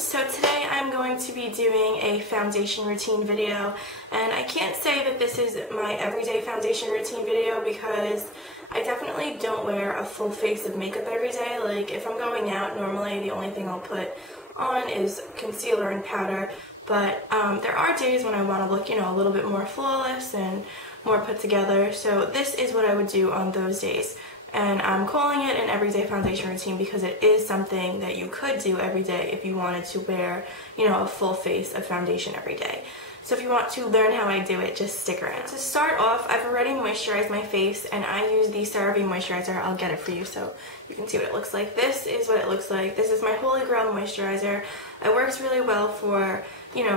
So today I'm going to be doing a foundation routine video, and I can't say that this is my everyday foundation routine video because I definitely don't wear a full face of makeup every day. Like if I'm going out, normally the only thing I'll put on is concealer and powder, but there are days when I want to look, a little bit more flawless and more put together. So this is what I would do on those days. And I'm calling it an everyday foundation routine because it is something that you could do every day if you wanted to wear, a full face of foundation every day. So if you want to learn how I do it, just stick around. To start off, I've already moisturized my face and I use the CeraVe moisturizer. I'll get it for you so you can see what it looks like. This is what it looks like. This is my Holy Grail moisturizer. It works really well for,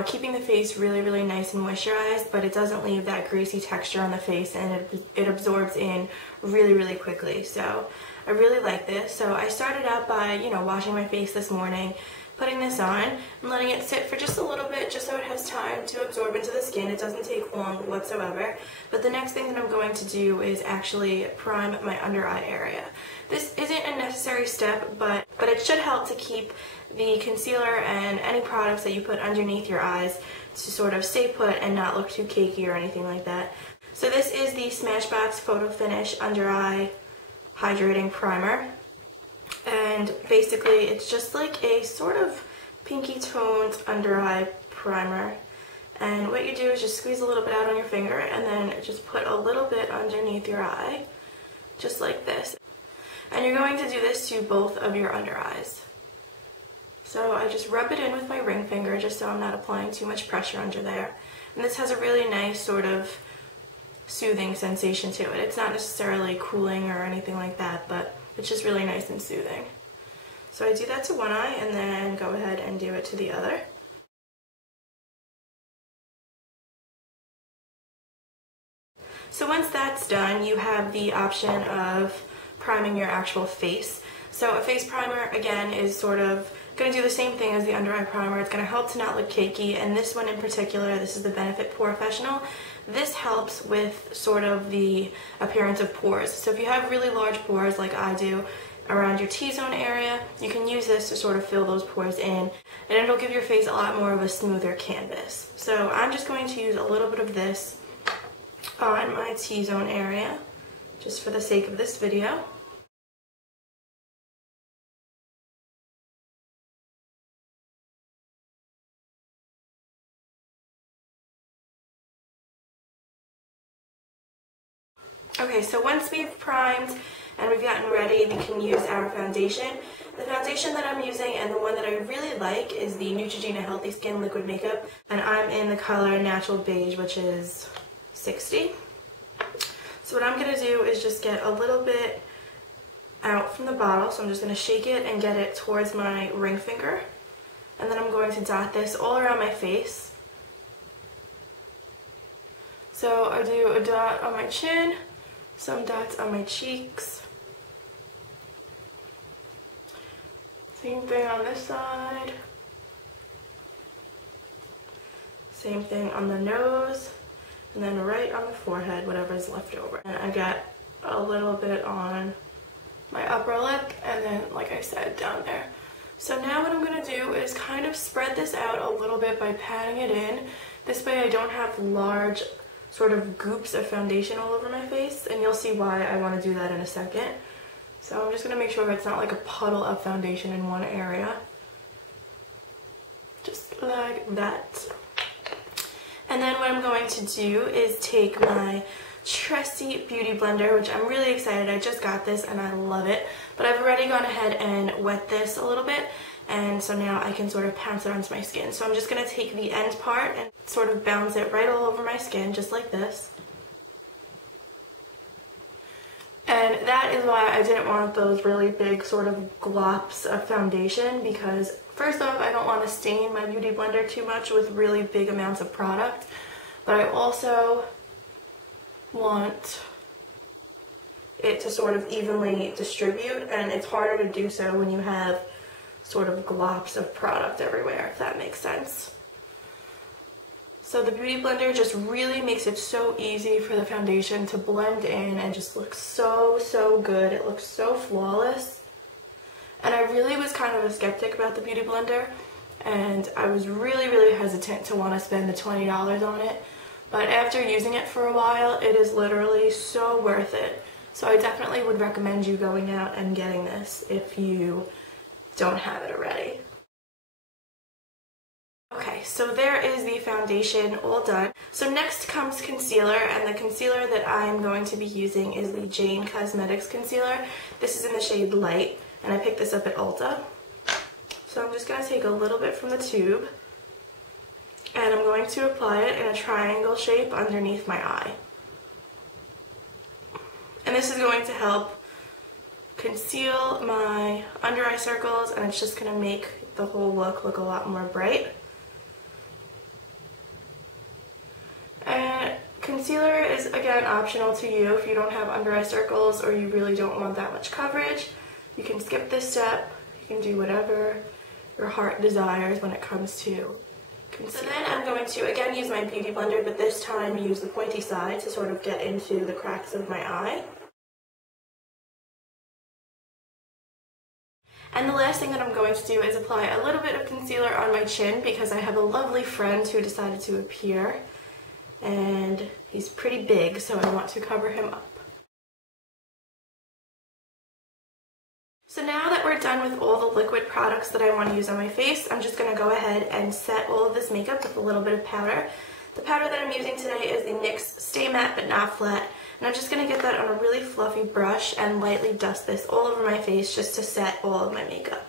keeping the face really, really nice and moisturized, but it doesn't leave that greasy texture on the face, and it absorbs in really, really quickly. So I really like this. So I started out by, washing my face this morning, putting this on and letting it sit for just a little bit just so it has time to absorb into the skin. It doesn't take long whatsoever. But the next thing that I'm going to do is actually prime my under eye area. This isn't a necessary step, but it should help to keep the concealer and any products that you put underneath your eyes to sort of stay put and not look too cakey or anything like that. So this is the Smashbox Photo Finish Under Eye Hydrating Primer. And basically it's just like a sort of pinky toned under eye primer. And what you do is just squeeze a little bit out on your finger and then just put a little bit underneath your eye, just like this. And you're going to do this to both of your under eyes. So I just rub it in with my ring finger just so I'm not applying too much pressure under there. And this has a really nice sort of soothing sensation to it. It's not necessarily cooling or anything like that, but it's just really nice and soothing. So I do that to one eye and then go ahead and do it to the other. So once that's done, you have the option of priming your actual face. So a face primer, again, is sort of going to do the same thing as the under eye primer. It's going to help to not look cakey, and this one in particular, this is the Benefit Professional. This helps with sort of the appearance of pores. So if you have really large pores like I do around your T-zone area, you can use this to sort of fill those pores in, and it'll give your face a lot more of a smoother canvas. So I'm just going to use a little bit of this on my T-zone area, just for the sake of this video. Okay, so once we've primed and we've gotten ready, we can use our foundation. The foundation that I'm using and the one that I really like is the Neutrogena Healthy Skin Liquid Makeup, and I'm in the color Natural Beige, which is 60. So what I'm going to do is just get a little bit out from the bottle, so I'm just going to shake it and get it towards my ring finger, and then I'm going to dot this all around my face. So I do a dot on my chin, some dots on my cheeks. Same thing on this side. Same thing on the nose. And then right on the forehead, whatever's left over. And I got a little bit on my upper lip and then, like I said, down there. So now what I'm going to do is kind of spread this out a little bit by patting it in. This way I don't have large sort of goops of foundation all over my face, and you'll see why I want to do that in a second. So I'm just going to make sure it's not like a puddle of foundation in one area. Just like that. And then what I'm going to do is take my trusty beauty blender, which I'm really excited. I just got this and I love it, but I've already gone ahead and wet this a little bit, and so now I can sort of pounce it onto my skin. So I'm just going to take the end part and sort of bounce it right all over my skin, just like this. And that is why I didn't want those really big sort of glops of foundation, because first off, I don't want to stain my beauty blender too much with really big amounts of product, but I also want it to sort of evenly distribute, and it's harder to do so when you have sort of glops of product everywhere, if that makes sense. So the Beauty Blender just really makes it so easy for the foundation to blend in and just look so, so good. It looks so flawless. And I really was kind of a skeptic about the Beauty Blender and I was really hesitant to want to spend the $20 on it, but after using it for a while, it is literally so worth it. So I definitely would recommend you going out and getting this if you don't have it already. Okay, so there is the foundation all done. So next comes concealer, and the concealer that I'm going to be using is the Jane Cosmetics concealer. This is in the shade Light, and I picked this up at Ulta. So I'm just going to take a little bit from the tube, and I'm going to apply it in a triangle shape underneath my eye. And this is going to help conceal my under eye circles, and it's just going to make the whole look a lot more bright. And concealer is, again, optional to you if you don't have under eye circles or you really don't want that much coverage. You can skip this step. You can do whatever your heart desires when it comes to concealer. So then I'm going to, again, use my beauty blender, but this time use the pointy side to sort of get into the cracks of my eye. And the last thing that I'm going to do is apply a little bit of concealer on my chin because I have a lovely friend who decided to appear. And he's pretty big, so I want to cover him up. So now that we're done with all the liquid products that I want to use on my face, I'm just going to go ahead and set all of this makeup with a little bit of powder. The powder that I'm using today is the NYX Stay Matte But Not Flat, and I'm just going to get that on a really fluffy brush and lightly dust this all over my face just to set all of my makeup.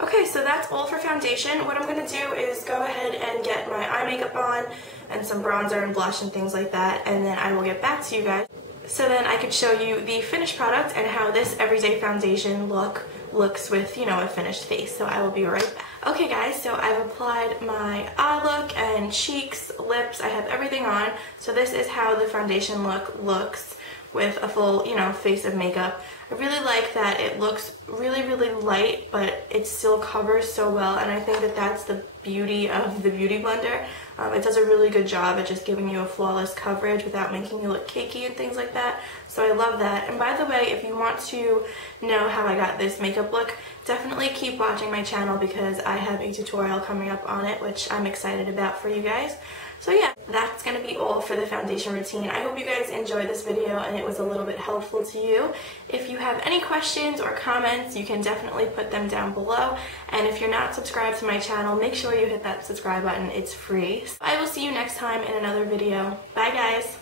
Okay, so that's all for foundation. What I'm going to do is go ahead and get my eye makeup on and some bronzer and blush and things like that, and then I will get back to you guys. So then I could show you the finished product and how this everyday foundation look looks with, you know, a finished face. So I will be right back. Okay guys, so I've applied my eye look and cheeks, lips, I have everything on. So this is how the foundation look looks with a full, you know, face of makeup. I really like that it looks really light, but it still covers so well, and I think that that's the beauty of the Beauty Blender. It does a really good job at just giving you a flawless coverage without making you look cakey and things like that, so I love that. And by the way, if you want to know how I got this makeup look, definitely keep watching my channel because I have a tutorial coming up on it, which I'm excited about for you guys. So yeah, that's going to be all for the foundation routine. I hope you guys enjoyed this video and it was a little bit helpful to you. If you have any questions or comments, you can definitely put them down below. And if you're not subscribed to my channel, make sure you hit that subscribe button. It's free. I will see you next time in another video. Bye guys!